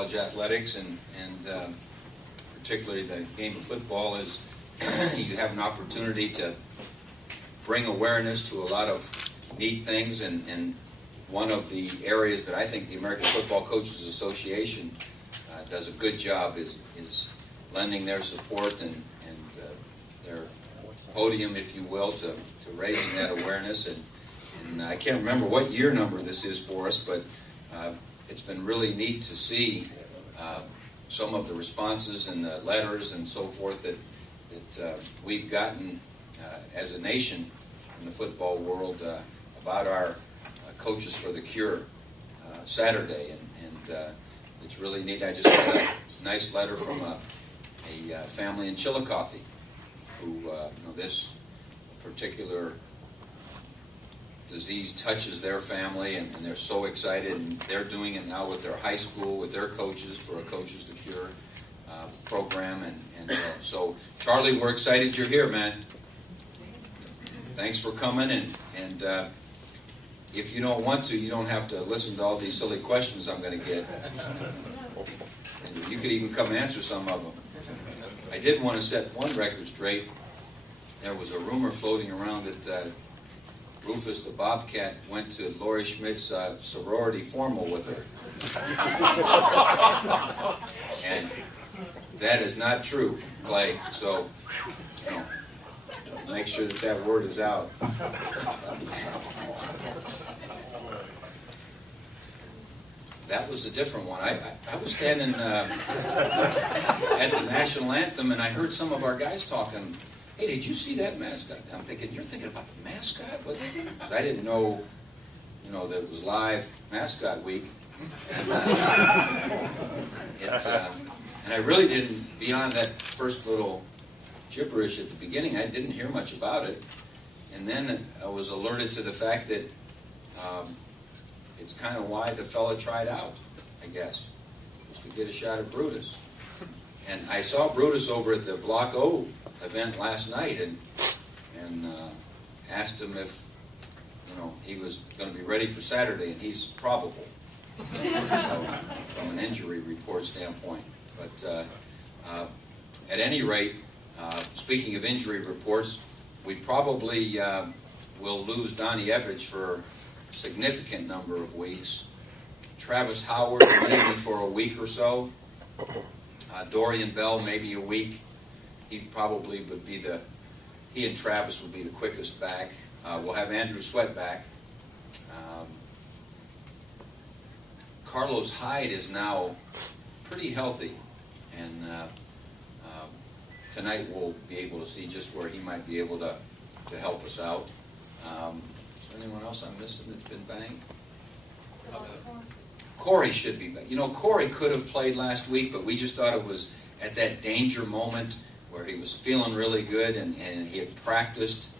college athletics and particularly the game of football is you have an opportunity to bring awareness to a lot of neat things, and one of the areas that I think the American Football Coaches Association does a good job is lending their support and their podium, if you will, to raising that awareness. And I can't remember what year number this is for us, but it's been really neat to see some of the responses and the letters and so forth that we've gotten as a nation in the football world about our Coaches for the Cure Saturday, and it's really neat. I just got a nice letter from a family in Chillicothe who, this particular disease touches their family, and they're so excited, and they're doing it now with their high school, with their coaches for a Coaches to Cure program, and so Charlie, we're excited you're here, man. Thanks for coming, and if you don't want to, you don't have to listen to all these silly questions I'm going to get, and you could even come answer some of them. I did want to set one record straight. There was a rumor floating around that Rufus the Bobcat went to Laurie Schmidt's sorority formal with her. And that is not true, Clay. So, make sure that word is out. That was a different one. I was standing at the national anthem, and I heard some of our guys talking. Hey, did you see that mascot? I'm thinking, you're thinking about the mascot? Because I didn't know, that it was live mascot week. And I really didn't, beyond that first little gibberish at the beginning, I didn't hear much about it. And then I was alerted to the fact that it's kind of why the fella tried out, I guess, was to get a shot at Brutus. And I saw Brutus over at the Block O event last night, and asked him if he was going to be ready for Saturday, and he's probable. So, from an injury report standpoint, but at any rate, speaking of injury reports, we probably will lose Donnie Evich for a significant number of weeks. Travis Howard maybe for a week or so. Dorian Bell maybe a week. He probably would be he and Travis would be the quickest back. We'll have Andrew Sweat back. Carlos Hyde is now pretty healthy, and tonight we'll be able to see just where he might be able to help us out. Is there anyone else I'm missing that's been banged? Corey should be back. Corey could have played last week, but we just thought it was at that danger moment where he was feeling really good, and he had practiced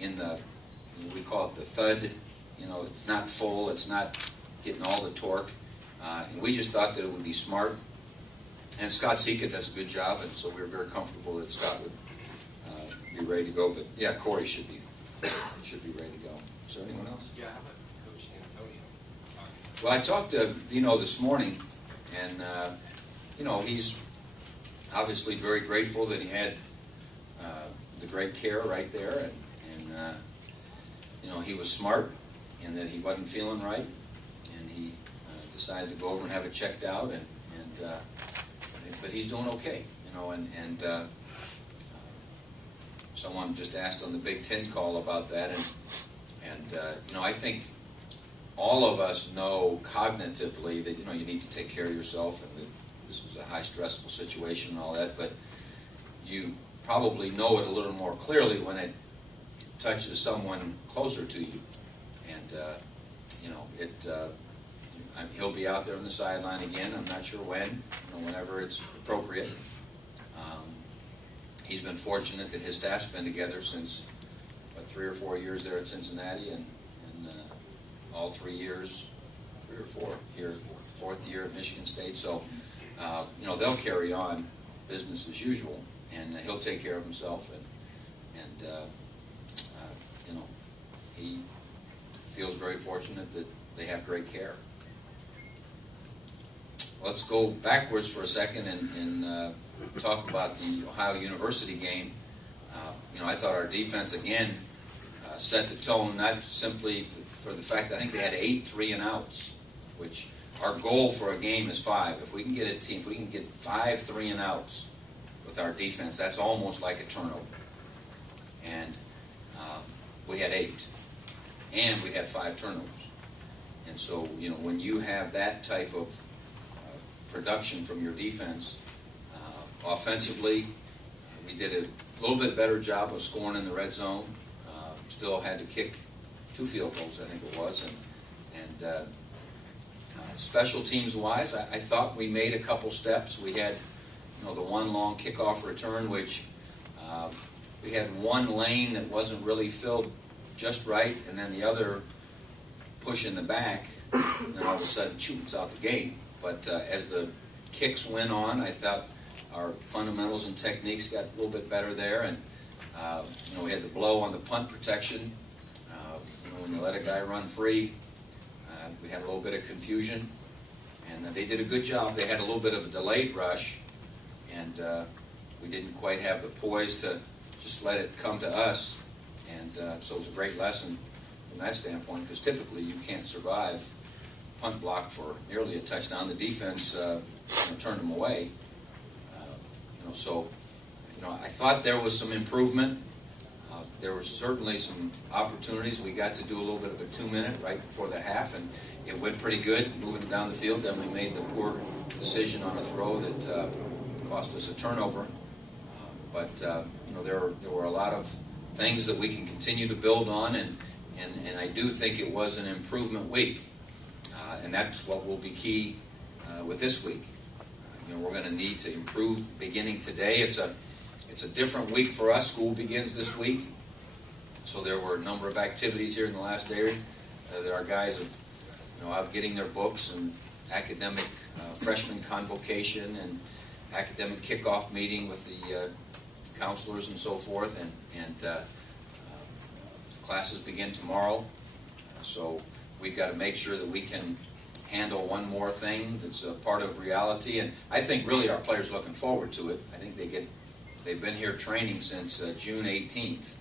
in the, we call it the thud. It's not full, it's not getting all the torque. And we just thought that it would be smart. And Scott Sika does a good job, and so we were very comfortable that Scott would be ready to go. But yeah, Corey should be ready to go. Is there anyone else? Yeah, how about Coach Antonio? Well, I talked to Dino this morning, and he's obviously very grateful that he had the great care right there, and he was smart in that he wasn't feeling right, and he decided to go over and have it checked out, but he's doing okay, and someone just asked on the Big Ten call about that, and I think all of us know cognitively that you need to take care of yourself, and that this was a high stressful situation and all that, but you probably know it a little more clearly when it touches someone closer to you, and he'll be out there on the sideline again. I'm not sure when, whenever it's appropriate. He's been fortunate that his staff's been together since 3 or 4 years there at Cincinnati, and all 3 years, 3 or 4 here, 4th year at Michigan State. So they'll carry on business as usual, and he'll take care of himself, and he feels very fortunate that they have great care. let's go backwards for a second and talk about the Ohio University game. I thought our defense again set the tone, not simply for the fact that I think they had 8 3-and-outs, which our goal for a game is 5. If we can get 5 3-and-outs with our defense, that's almost like a turnover. And we had 8, and we had 5 turnovers. And so, when you have that type of production from your defense, offensively, we did a little bit better job of scoring in the red zone. Still had to kick 2 field goals, I think it was, and special teams wise, I thought we made a couple steps. We had, the one long kickoff return, which we had one lane that wasn't really filled just right, and then the other push in the back, and then all of a sudden, it's out the gate. But as the kicks went on, I thought our fundamentals and techniques got a little bit better there, and we had the blow on the punt protection. When you let a guy run free, we had a little bit of confusion, and they did a good job. They had a little bit of a delayed rush, and we didn't quite have the poise to just let it come to us, and so it was a great lesson from that standpoint, because typically you can't survive punt block for nearly a touchdown. The defense turned them away. I thought there was some improvement. There were certainly some opportunities. We got to do a little bit of a 2-minute right before the half, and it went pretty good moving down the field. Then we made the poor decision on a throw that cost us a turnover. But there were a lot of things that we can continue to build on, and I do think it was an improvement week. And that's what will be key with this week. We're going to need to improve beginning today. It's a different week for us. School begins this week. So there were a number of activities here in the last day that our guys have, out getting their books, and academic freshman convocation and academic kickoff meeting with the counselors and so forth, and classes begin tomorrow. So we've got to make sure that we can handle one more thing that's a part of reality, and I think really our players are looking forward to it. I think they've been here training since June 18th,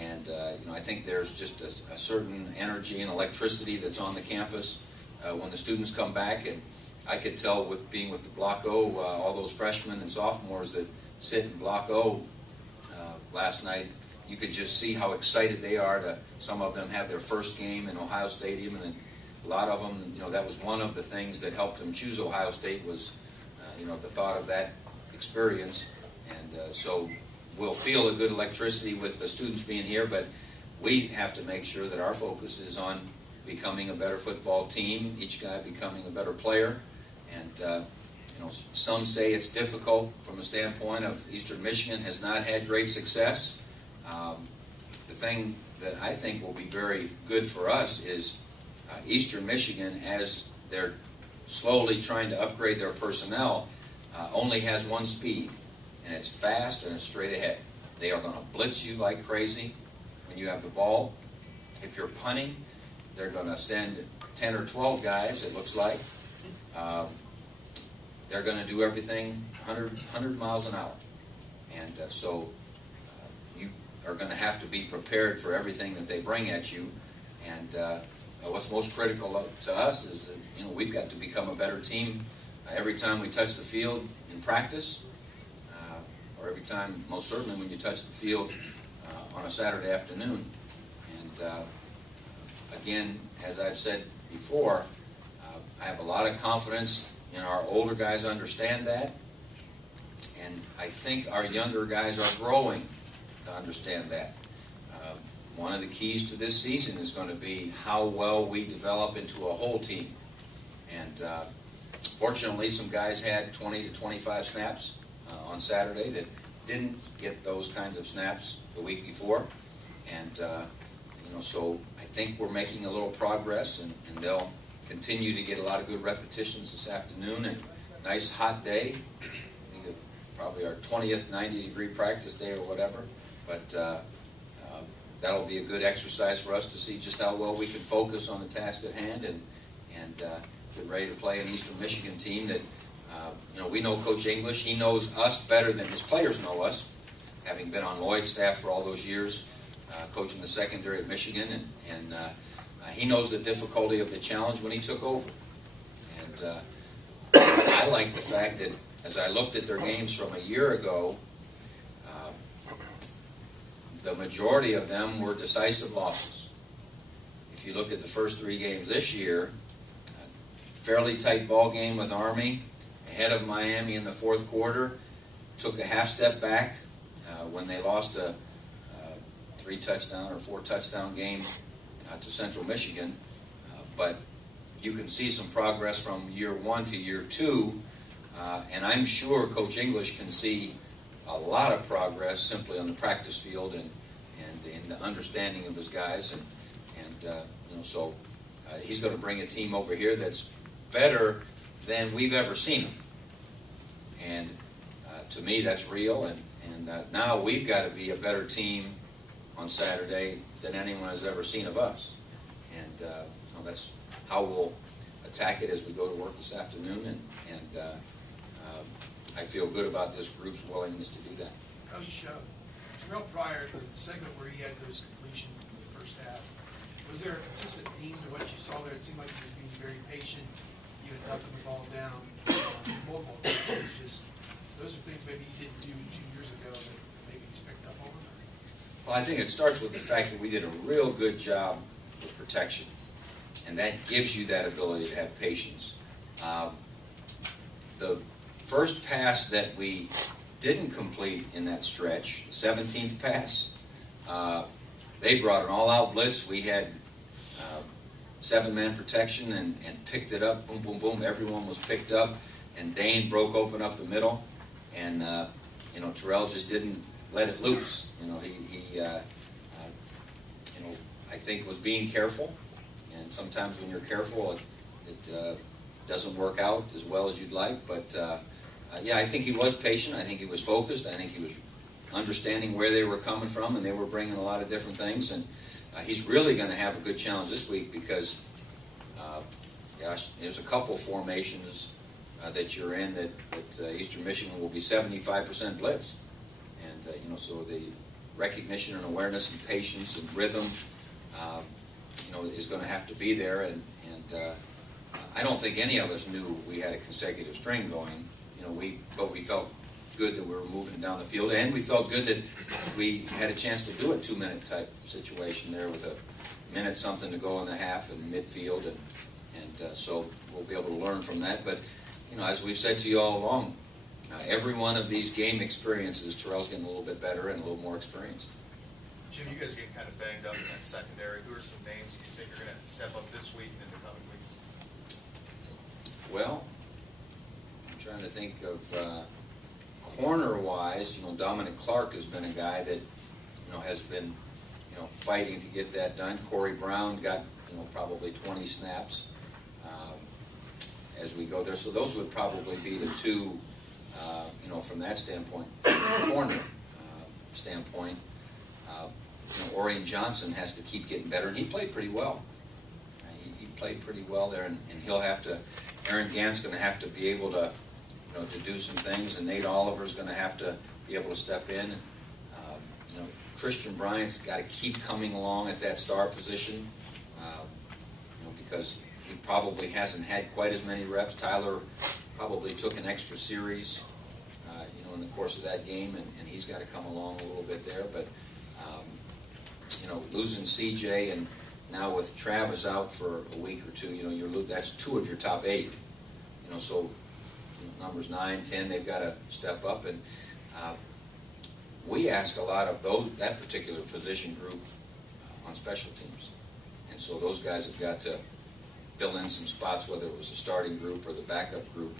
and I think there's just a certain energy and electricity that's on the campus when the students come back, and I could tell with being with the Block O, all those freshmen and sophomores that sit in Block O last night, you could just see how excited they are to, some of them have their first game in Ohio Stadium, and then a lot of them, that was one of the things that helped them choose Ohio State was, the thought of that experience. And so we'll feel a good electricity with the students being here, but we have to make sure that our focus is on becoming a better football team, each guy becoming a better player. And, some say it's difficult from a standpoint of Eastern Michigan has not had great success. The thing that I think will be very good for us is Eastern Michigan, as they're slowly trying to upgrade their personnel, only has one speed, and it's fast and it's straight ahead. They are going to blitz you like crazy when you have the ball. If you're punting, they're going to send 10 or 12 guys, it looks like. They're going to do everything 100 miles an hour. And so you are going to have to be prepared for everything that they bring at you. And what's most critical to us is that, we've got to become a better team every time we touch the field in practice, or every time, most certainly, when you touch the field on a Saturday afternoon. And again, as I've said before, I have a lot of confidence in our older guys understand that, and I think our younger guys are growing to understand that. One of the keys to this season is going to be how well we develop into a whole team. And fortunately, some guys had 20 to 25 snaps on Saturday that didn't get those kinds of snaps the week before. And, so I think we're making a little progress, and they'll continue to get a lot of good repetitions this afternoon. And nice hot day. I think it's probably our 20th 90-degree practice day or whatever. But that'll be a good exercise for us to see just how well we can focus on the task at hand and get ready to play an Eastern Michigan team that, we know Coach English. He knows us better than his players know us, having been on Lloyd's staff for all those years, coaching the secondary at Michigan, and he knows the difficulty of the challenge when he took over. And I like the fact that as I looked at their games from a year ago, the majority of them were decisive losses. If you look at the first 3 games this year, fairly tight ball game with Army, ahead of Miami in the 4th quarter, took a half step back when they lost a 3-touchdown or 4-touchdown game to Central Michigan. But you can see some progress from year 1 to year 2, and I'm sure Coach English can see a lot of progress simply on the practice field and in the understanding of his guys, and so he's going to bring a team over here that's better than we've ever seen them. And to me, that's real. And now we've got to be a better team on Saturday than anyone has ever seen of us. And that's how we'll attack it as we go to work this afternoon. And I feel good about this group's willingness to do that. Coach, Terrell Pryor, the segment where he had those completions in the first half, was there a consistent theme to what you saw there? It seemed like he was being very patient, even ducking the ball down multiple occasions. Just those are things maybe he didn't do 2 years ago that maybe he's picked up on. Well, I think it starts with the fact that we did a real good job with protection, and that gives you that ability to have patience. The first pass that we didn't complete in that stretch, the 17th pass, they brought an all-out blitz. We had 7-man protection and picked it up. Boom, boom, boom. Everyone was picked up, and Dane broke open up the middle, and Terrell just didn't let it loose. He I think was being careful, and sometimes when you're careful, it doesn't work out as well as you'd like. But yeah, I think he was patient. I think he was focused. I think he was understanding where they were coming from, and they were bringing a lot of different things. And he's really going to have a good challenge this week because, gosh, there's a couple formations that you're in that Eastern Michigan will be 75% blitz. And, so the recognition and awareness and patience and rhythm, is going to have to be there. And I don't think any of us knew we had a consecutive string going. But we felt good that we were moving down the field, and we felt good that we had a chance to do a 2-minute type situation there with a minute something to go in the half and midfield, and so we'll be able to learn from that. But as we've said to you all along, every one of these game experiences, Terrell's getting a little bit better and a little more experienced. Jim, you guys getting kind of banged up in that secondary. Who are some names you think are going to have to step up this week and in the coming weeks? Well, I'm trying to think of corner-wise. Dominic Clark has been a guy that has been fighting to get that done. Corey Brown got probably 20 snaps as we go there. So those would probably be the two from that standpoint. Corner standpoint, Orion Johnson has to keep getting better, and he played pretty well. He played pretty well there, and he'll have to. Aaron Gant's going to have to be able to to do some things, and Nate Oliver's going to have to be able to step in. Christian Bryant's got to keep coming along at that star position, because he probably hasn't had quite as many reps. Tyler probably took an extra series, in the course of that game, and he's got to come along a little bit there. But losing CJ and now with Travis out for a week or two, that's 2 of your top 8. So numbers 9, 10, they've got to step up, and we ask a lot of that particular position group on special teams, and so those guys have got to fill in some spots, whether it was the starting group or the backup group,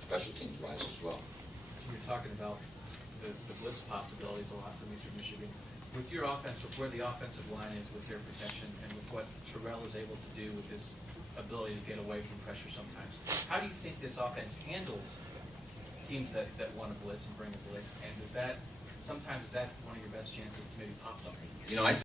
special teams wise as well. You're talking about the blitz possibilities a lot from Eastern Michigan. With your offense, with where the offensive line is, with their protection, and with what Terrell is able to do with his ability to get away from pressure sometimes, how do you think this offense handles teams that want to blitz and bring a blitz? And sometimes is that one of your best chances to maybe pop something? I